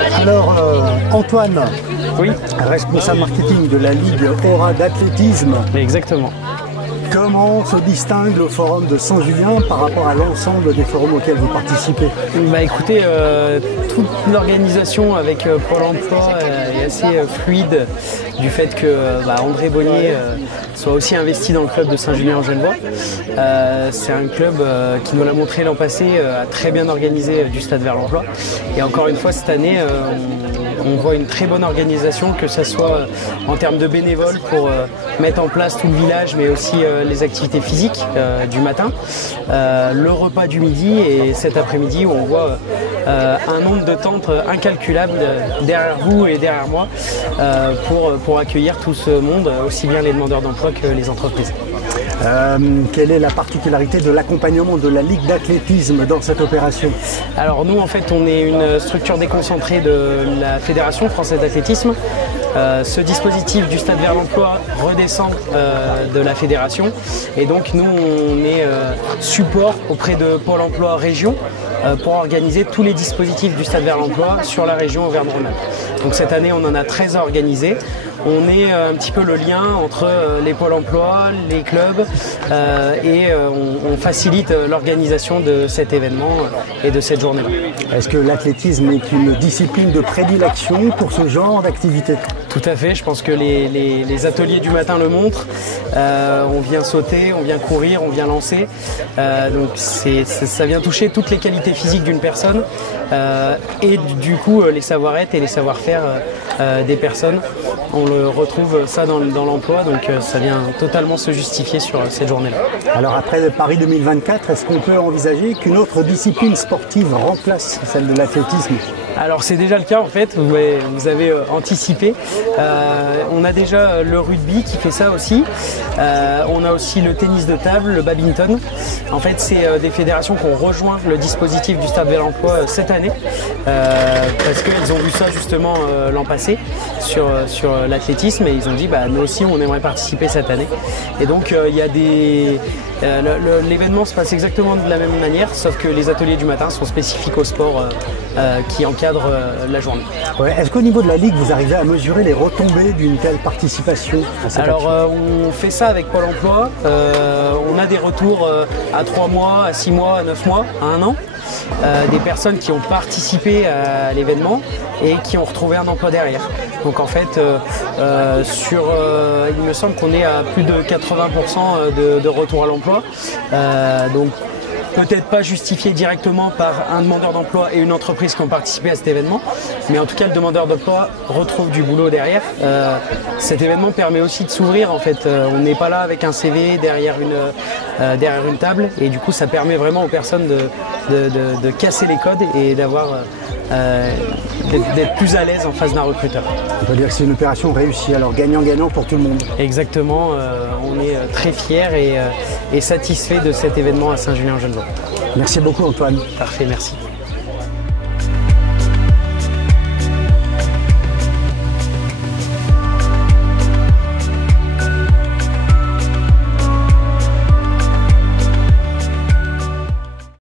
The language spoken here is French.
Alors, Antoine, Oui, responsable marketing de la Ligue Aura d'athlétisme, exactement. comment se distingue le forum de Saint-Julien par rapport à l'ensemble des forums auxquels vous participez? Bah écoutez, toute l'organisation avec Pôle emploi est assez fluide du fait que André Bonnier soit aussi investi dans le club de Saint-Julien-en-Genevois. C'est un club qui nous l'a montré l'an passé, a très bien organisé du Stade vers l'Emploi. Et encore une fois, cette année, on voit une très bonne organisation, que ce soit en termes de bénévoles pour mettre en place tout le village, mais aussi les activités physiques du matin, le repas du midi et cet après-midi où on voit un nombre de tentes incalculable derrière vous et derrière moi pour accueillir tout ce monde, aussi bien les demandeurs d'emploi que les entreprises. Quelle est la particularité de l'accompagnement de la Ligue d'athlétisme dans cette opération? Alors nous, en fait, on est une structure déconcentrée de la Fédération française d'athlétisme. Ce dispositif du Stade vers l'Emploi redescend de la fédération et donc nous on est support auprès de Pôle emploi région pour organiser tous les dispositifs du Stade vers l'Emploi sur la région Auvergne-Rhône-Alpes. Donc cette année on en a 13 organisés. On est un petit peu le lien entre les pôles emploi, les clubs et on facilite l'organisation de cet événement et de cette journée-là. Est-ce que l'athlétisme est une discipline de prédilection pour ce genre d'activité? Tout à fait, je pense que les ateliers du matin le montrent. On vient sauter, on vient courir, on vient lancer. Donc ça vient toucher toutes les qualités physiques d'une personne et du coup les savoir-être et les savoir-faire des personnes. On le retrouve ça dans l'emploi, donc ça vient totalement se justifier sur cette journée-là. Alors après le Paris 2024, est-ce qu'on peut envisager qu'une autre discipline sportive remplace celle de l'athlétisme? Alors c'est déjà le cas en fait, vous avez anticipé. On a déjà le rugby qui fait ça aussi. On a aussi le tennis de table, le badminton. En fait c'est des fédérations qui ont rejoint le dispositif du Stade vers l'Emploi cette année parce qu'elles ont vu ça justement l'an passé sur l'athlétisme et ils ont dit nous aussi on aimerait participer cette année. Et donc il y a l'événement se passe exactement de la même manière, sauf que les ateliers du matin sont spécifiques au sport qui encadrent la journée. Ouais. Est-ce qu'au niveau de la Ligue, vous arrivez à mesurer les retombées d'une telle participation à cette action? On fait ça avec Pôle emploi. On a des retours à 3 mois, à 6 mois, à 9 mois, à 1 an. Des personnes qui ont participé à l'événement et qui ont retrouvé un emploi derrière. Donc en fait, il me semble qu'on est à plus de 80% de retour à l'emploi. Donc peut-être pas justifié directement par un demandeur d'emploi et une entreprise qui ont participé à cet événement, mais en tout cas le demandeur d'emploi retrouve du boulot derrière. Cet événement permet aussi de s'ouvrir en fait. On n'est pas là avec un CV derrière une table et du coup ça permet vraiment aux personnes de casser les codes et d'être plus à l'aise en face d'un recruteur. On peut dire que c'est une opération réussie, alors gagnant-gagnant pour tout le monde. Exactement, on est très fiers et satisfaits de cet événement à Saint-Julien-en-Genevois. Merci beaucoup Antoine. Parfait, merci.